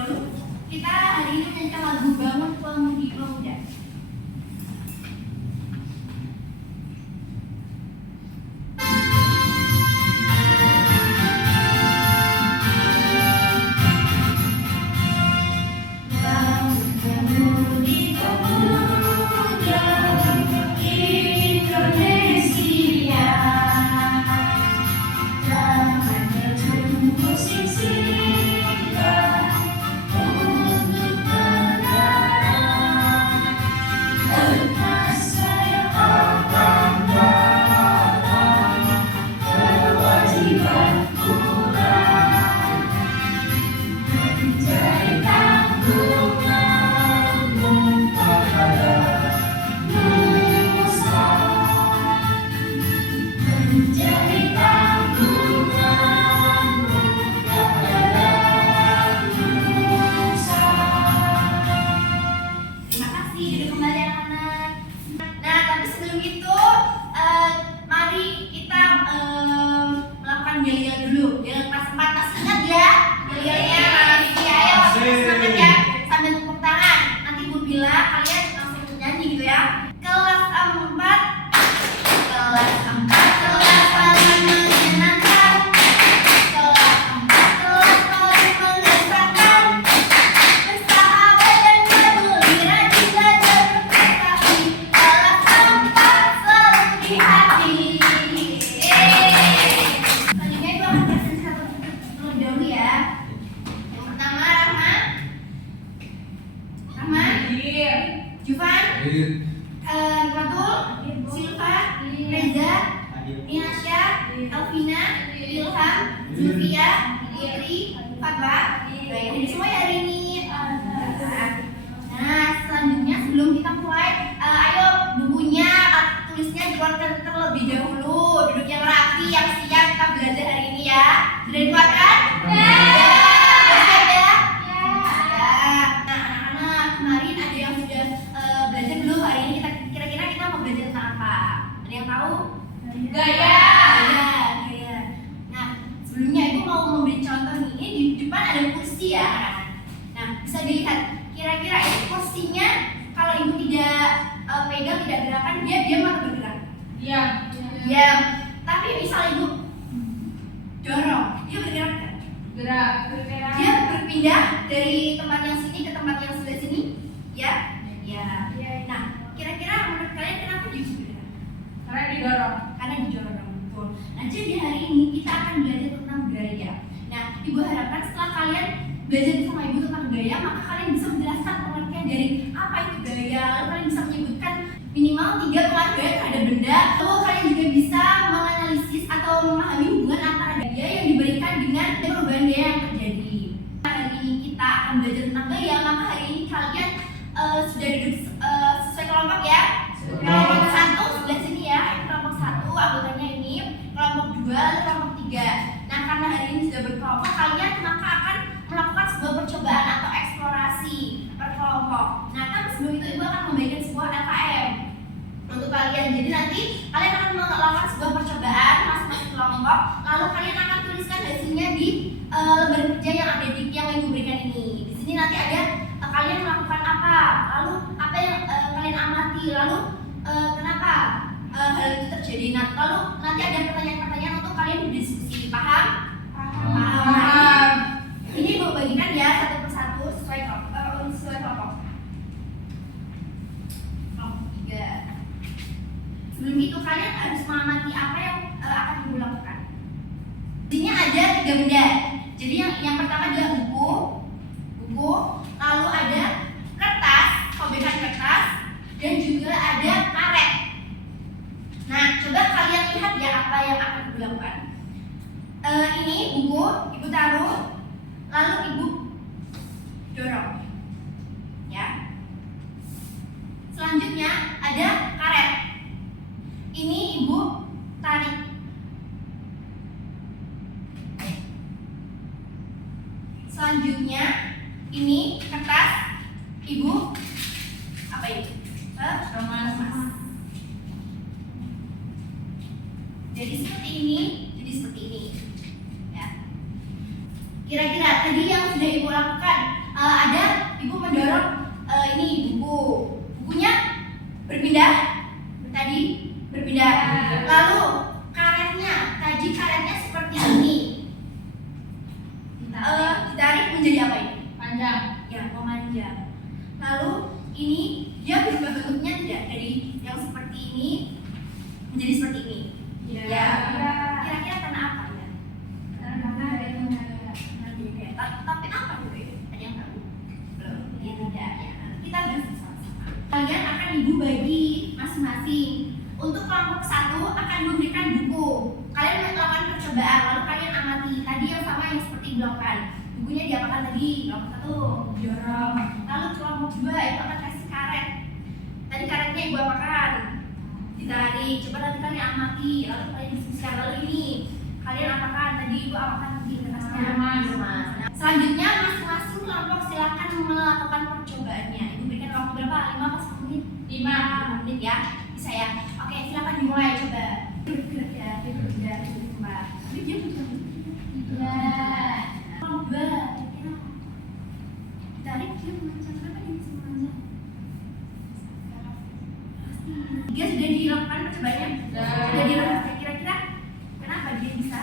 dahulu. Kita hari ini menyanyikan lagu Bangun Pemudi Pemuda. Alvina, Ilham, Zulfia, Putri, Fatwa. Baik, ini semua hari ini. Nah, selanjutnya sebelum kita mulai, ayo bukunya, tulisnya dikeluarkan terlebih dahulu. Duduk yang rapi, yang siap kita belajar hari ini ya. Sudah dikeluarkan? Ya. Ya. Nah, anak-anak, kemarin ada yang sudah belajar belum? Hari ini kira-kira kita mau belajar tentang apa? Ada yang tahu? Gaya. Sebelumnya Ibu mau memberi contoh nih, ini di depan ada kursi ya. Nah, bisa dilihat kira-kira ini kursinya kalau Ibu tidak pegang, tidak gerakan, dia diam atau bergerak? Diam. Diam. Tapi misal Ibu dorong, dia bergerak nggak? Bergerak. Dia berpindah dari tempat yang sini ke tempat yang sebelah sini? Ya? Ya. Nah, kira-kira menurut kalian kenapa dia bergerak? Karena didorong. Karena didorong. Nah, jadi hari ini kita akan belajar tentang gaya. Nah, Ibu harapkan setelah kalian belajar sama Ibu tentang gaya, maka kalian bisa menjelaskan pengertian dari apa itu gaya. Lalu kalian bisa menyebutkan minimal 3 pengertian terhadap benda. Lalu kalian juga bisa menganalisis atau memahami hubungan antara gaya yang diberikan dengan perubahan gaya yang terjadi. Hari ini kita akan belajar tentang gaya, maka hari ini kalian sudah duduk sesuai kelompok ya. Kelompok 1 sebelah sini ya. Kelompok 1 anggotanya ini, kelompok 2, lalu kelompok 3. Nah, karena hari ini sudah berkelompok, kalian maka akan melakukan sebuah percobaan atau eksplorasi per kelompok. Nah, tapi sebelum itu Ibu akan membagikan sebuah LKM untuk kalian. Jadi nanti kalian akan melakukan sebuah percobaan masing-masing kelompok, lalu kalian akan tuliskan hasilnya di lembar kerja yang ada di yang Ibu berikan ini. Di sini nanti ada kalian melakukan apa, lalu apa yang kalian amati, lalu kenapa hal itu terjadi. Nah, lalu nanti ada pertanyaan-pertanyaan untuk kalian berdiskusi. Paham? Paham. Ini Ibu bagikan ya satu persatu sesuai kelompok. Kelompok 3. Sebelum itu kalian harus mengamati apa yang akan Ibu lakukan. Di sini ada 3 benda. Jadi yang pertama adalah buku, lalu ada kertas, kobekan kertas, dan juga ada karet. Nah, coba kalian lihat ya apa yang akan Ibu lakukan. Ini buku, Ibu taruh, lalu Ibu dorong. Ya. Selanjutnya ada karet. Ini Ibu tarik. Selanjutnya ini kertas, Ibu apa ini? Remas. Jadi seperti ini, jadi seperti ini. Ya. Kira-kira tadi yang sudah Ibu lakukan, ada ibu mendorong ini bukunya berpindah tadi berpindah. Lalu karetnya seperti ini. Ditarik menjadi apa ini? Panjang. Ya, memanjang. Lalu ini dia berubah bentuknya tidak dari yang seperti ini menjadi seperti ini. Ya. Kira-kira karena apa ya? Karena ada yang Tapi apa itu ya? Ada yang tahu? Belum. Ya tidak ya. Kita bahas sama-sama. Kalian akan ibu bagi masing-masing. Untuk kelompok 1 akan diberikan buku. Kalian melakukan percobaan, lalu kalian amati. Tadi yang sama yang seperti dilakukan. Bukunya diapakan tadi? Kelompok 1 didorong. Lalu kelompok 2 itu akan kasih karet. Tadi karetnya ibu apakan? Ditarik. Coba nanti kalian amati. Lalu kalian diskusikan. Lalu ini kalian apakan? Tadi ibu apakan di kertasnya? Nah, selanjutnya masing-masing kelompok silakan melakukan percobaannya. Ibu berikan waktu berapa? 5 atau 10 menit? 5 menit ya. Bisa ya. Oke, silakan dimulai coba. Bergerak ya, bergerak Mbak. Tapi dia bukan. Kelompok 2 ditarik dia memanjang. Kenapa dia bisa memanjang? Dia sudah dilakukan percobaannya? Sudah dilakukan. Kira-kira kenapa dia bisa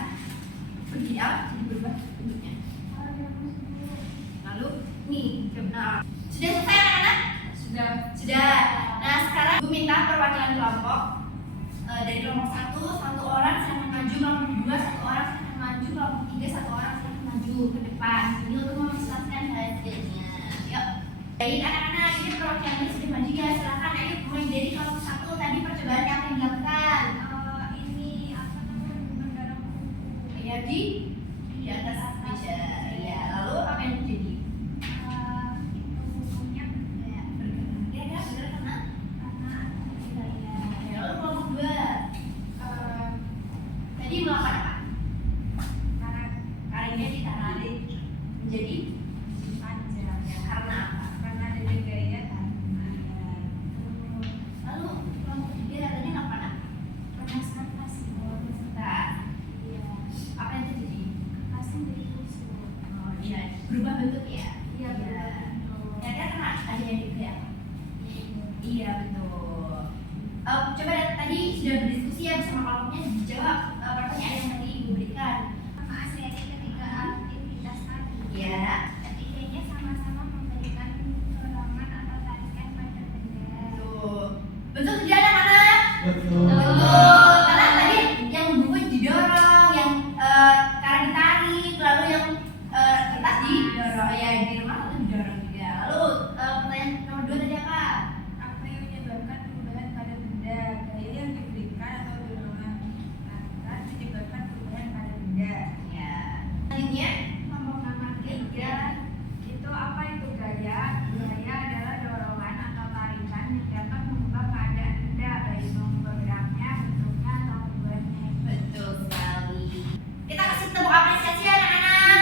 begini jadi berubah bentuknya? Lalu nih, sudah selesai anak-anak? Sudah. Nah, sekarang ibu minta perwakilan kelompok dari kelompok 1 orang silahkan maju, kelompok 2 1 orang silahkan maju, kelompok 3 1 orang silahkan maju ke depan. Ini untuk mempersilakan hasilnya. Yuk. Baik anak-anak, ini perwakilannya sudah maju ya. Silahkan ayo mulai dari kelompok 1 tadi percobaan yang akan dilakukan. ini apa namanya mendorong buku. Ya di atas meja. Ya, lalu apa yang terjadi? Itu bukunya Kira-kira benar karena ya, lalu kelompok 2 tadi melakukan apa? Karetnya ditarik menjadi panjang ya, karena apa? karena ada gaya Lalu kelompok 3 tadi melakukan apa? transportasi Bentar. Apa yang terjadi? kasih dari kursi. Oh iya, berubah bentuk ya? Iya, berubah bentuk. Kira-kira karena ada yang diberi. Iya betul. Coba tadi sudah berdiskusi ya bersama kelompoknya, dijawab pertanyaan yang tadi ibu berikan. Sama ASEAN ketika aktivitas tadi. Ya. Ketiganya sama-sama memberikan dorongan atau tarikan pada benda. Betul tidak anak-anak? Betul. Betul. Karena tadi yang buku didorong, yang karet ditarik, lalu yang kertas didorong. Ya di rumah itu didorong juga. Lalu pertanyaan nomor 2 tadi apa? Apa yang menyebabkan perubahan pada benda? Gaya yang diberikan atau dorongan akan menyebabkan perubahan pada benda. Ya. Selanjutnya Kelompok nomor 3 itu apa itu gaya? Gaya adalah dorongan atau tarikan yang dapat mengubah keadaan benda, baik mengubah geraknya, bentuknya, atau membuatnya. betul sekali. Kita kasih tepuk apresiasi ya anak-anak.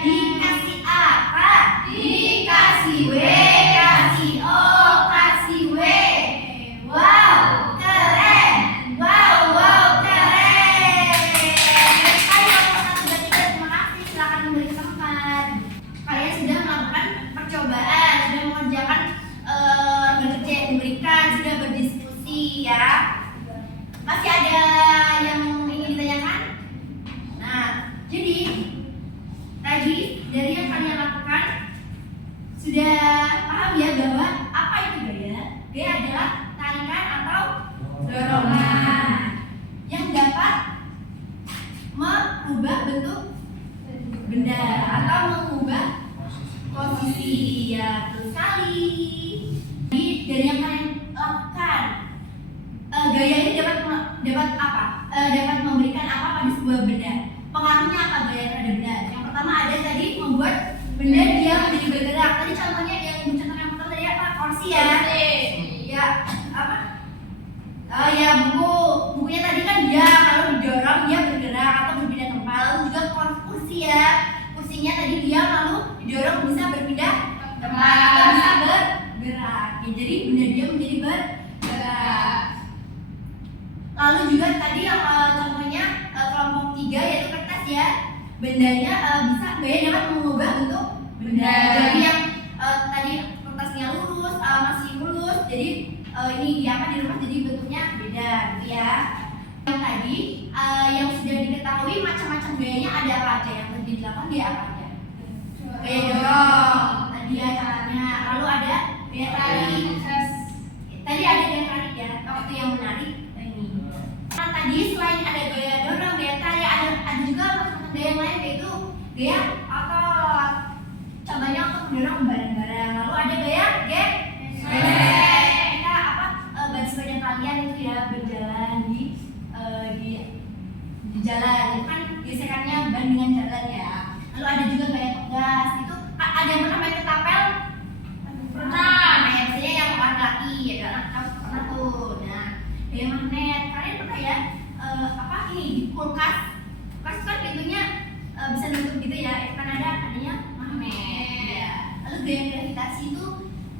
Dikasih apa? Dikasih W, kasih O, kasih W. Wow, keren. Wow, keren. Ayo kelompok 1 dan 3 terima kasih. Silakan memberi tempat. Kalian sudah melakukan percobaan, sudah mengerjakan kerja yang diberikan, sudah berdiskusi ya. Masih ada yang ingin ditanyakan? Nah, jadi tadi dari yang kalian lakukan sudah paham ya bahwa apa itu gaya? Gaya adalah tarikan atau dorongan yang dapat mengubah bentuk benda atau mengubah posisi. Ya, betul sekali. Jadi dari yang kalian lakukan, gaya ini dapat apa? Dapat memberikan apa pada sebuah benda? Pengaruhnya apa gaya terhadap benda? Yang pertama ada tadi membuat benda dia menjadi bergerak. Tadi contohnya yang contoh yang pertama tadi apa? Kursi ya. Ya apa? Ya bukunya tadi kan dia kalau didorong dia bergerak atau berpindah tempat. Lalu juga kursi ya. Kursinya tadi dia lalu didorong bisa berpindah tempat atau bisa bergerak. Ya, jadi benda dia menjadi bergerak. Lalu juga tadi yang contohnya kelompok 3 yaitu kertas ya. Bendanya bisa gaya dapat mengubah bentuk benda. Jadi yang tadi kertasnya lurus, masih mulus, jadi ini di apa di rumah jadi bentuknya beda gitu ya. Yang tadi yang sudah diketahui macam-macam gayanya ada apa aja, yang tadi dilakukan dia apa aja? Gaya dorong tadi ya caranya, lalu ada gaya tarik. Tadi ada gaya tarik ya, waktu yang menarik ini. Nah, tadi selain ada gaya dorong, gaya tarik, ada juga macam-macam gaya yang lain, yaitu gaya otot. Contohnya untuk mendorong barang-barang. Lalu ada gaya gesek. Kita apa baju-baju kalian itu ya berjalan di jalan, itu kan gesekannya ban dengan jalan ya. Lalu ada juga gaya tegas, itu ada yang pernah main ketapel? Pernah. Nah, biasanya yang laki-laki ya, anak pernah tuh. Nah, gaya magnet, kalian pernah ya? Apa ini di kulkas? Kulkas kan pintunya bisa nutup gitu ya, itu kan adanya magnet. Ya. Lalu gaya gravitasi itu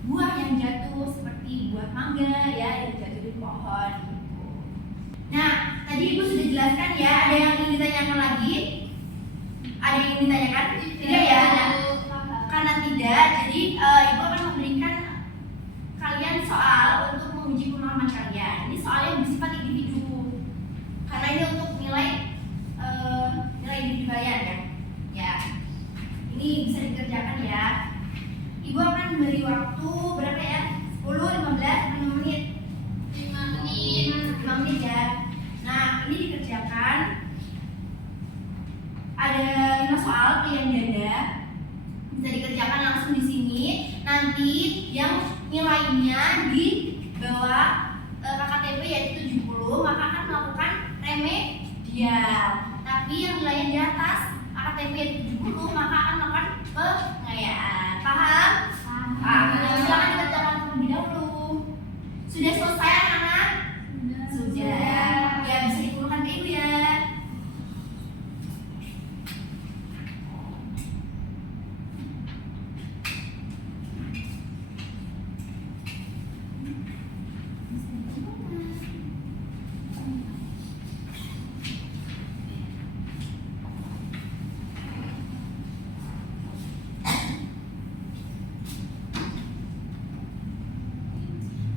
buah yang jatuh seperti buah mangga ya, yang jatuh di pohon. Gitu. Nah, tadi Ibu sudah jelaskan ya, ada yang ingin ditanyakan lagi? Ada yang ingin ditanyakan? Tidak ya? Karena tidak, jadi Ibu akan memberikan kalian soal untuk menguji pemahaman kalian. Ini soal yang bersifat individu, karena ini untuk nilai individu kalian ya. Ya, ini bisa dikerjakan ya. Ibu akan beri waktu berapa ya? 10, 15, 5 menit. 5 menit ya. Nah, ini dikerjakan. Ada 5 soal pilihan ganda. Bisa dikerjakan langsung di sini. Nanti yang nilainya di bawah KKTP yaitu 70, maka akan melakukan remedial. Tapi yang nilainya di atas KKTP yaitu 70, maka akan melakukan pengayaan. Paham? Paham. Silakan dikerjakan terlebih dahulu. Sudah selesai anak-anak? Sudah. Ya, bisa dikumpulkan ke Ibu ya.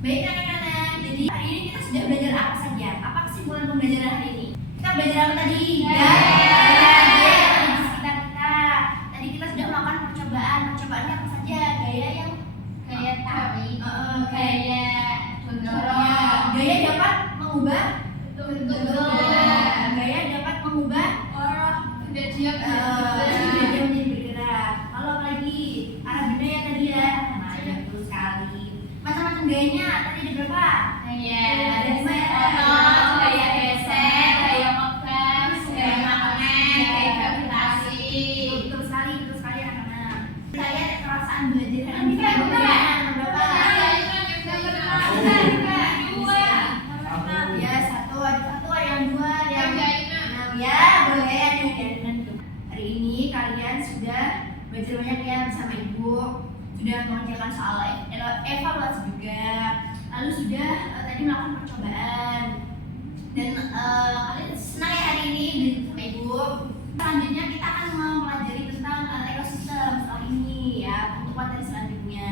Baik anak-anak, jadi hari ini kita sudah belajar apa saja? Apa kesimpulan pembelajaran hari ini? Kita belajar apa tadi? Gaya yang di sekitar kita. Tadi kita sudah melakukan percobaan. Percobaannya apa saja? Gaya yang Gaya tarik, gaya dorong. Gaya dapat mengubah Betul. Gaya dapat mengubah Sudah siap. dia menjadi bergerak. Lalu apa lagi? Arah benda ya tadi ya. Nah, ya betul sekali. Macam-macam gayanya tadi ada berapa? Ada 5 ya. Gaya gesek, gaya magnet, gaya magnet, gaya gravitasi. Betul sekali anak-anak. Kita lihat perasaan belajar hari ini. Kita buka. Berapa? Ya, satu, ada yang dua, ada yang enam ya, boleh ada yang enam. Hari ini kalian sudah belajar banyak ya bersama Ibu, sudah mengerjakan soal evaluasi juga, lalu sudah tadi melakukan percobaan, dan kalian senang ya hari ini bersama Ibu. Selanjutnya kita akan mempelajari tentang ekosistem soal ini ya, untuk materi selanjutnya.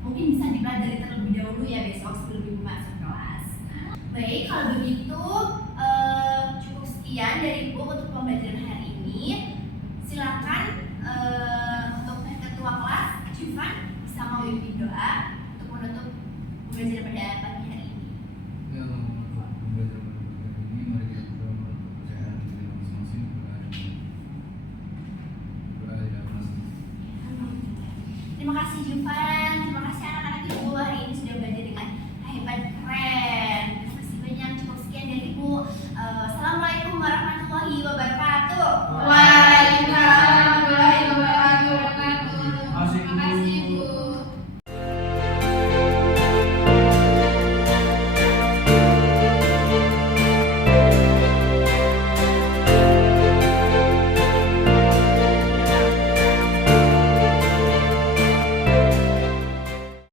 Mungkin bisa dipelajari terlebih dahulu ya besok sebelum Ibu masuk kelas. Baik, kalau begitu cukup sekian dari Ibu untuk pembelajaran hari ini. Silakan untuk ketua kelas Juvan bisa memimpin doa untuk menutup pembelajaran pada pagi hari ini. Ya, untuk pembelajaran ini mari kita berdoa kepercayaan diri masing-masing kepada Tuhan. Doa ya, Mas. Terima kasih Juvan.